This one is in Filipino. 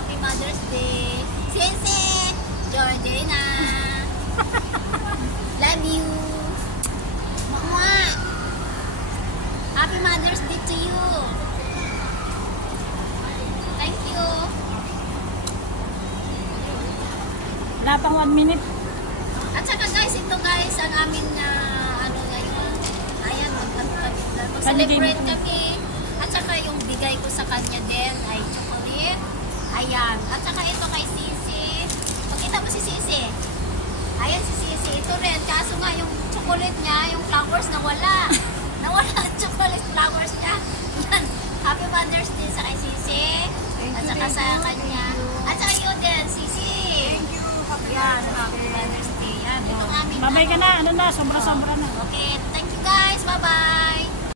Happy Mother's Day. Sensei, Georgina. Love you. Mama. Happy Mother's Day to you. Thank you. Wala pang 1 minute. At saka guys, ito guys, ang amin na ano ngayon. Ayan, mag-celebrate kami. At saka yung bigay ko sa kanya din ay chocolate. Ayan. At saka ito kay Sisi. Pakita mo si Sisi. Ayan si Sisi. Ito rin. Kaso nga yung chocolate niya, yung flowers nawala. Nawala ang chocolate flowers niya. Yan. Happy Mother's Day sa kay Sisi. At saka sa kanya. At saka yun din, Sisi. Thank you. Yan. Happy Mother's Day. Yan. Ito ang amin. Babay ka na. Ano na? Sobra-sobra na. Okay. Thank you guys. Bye-bye.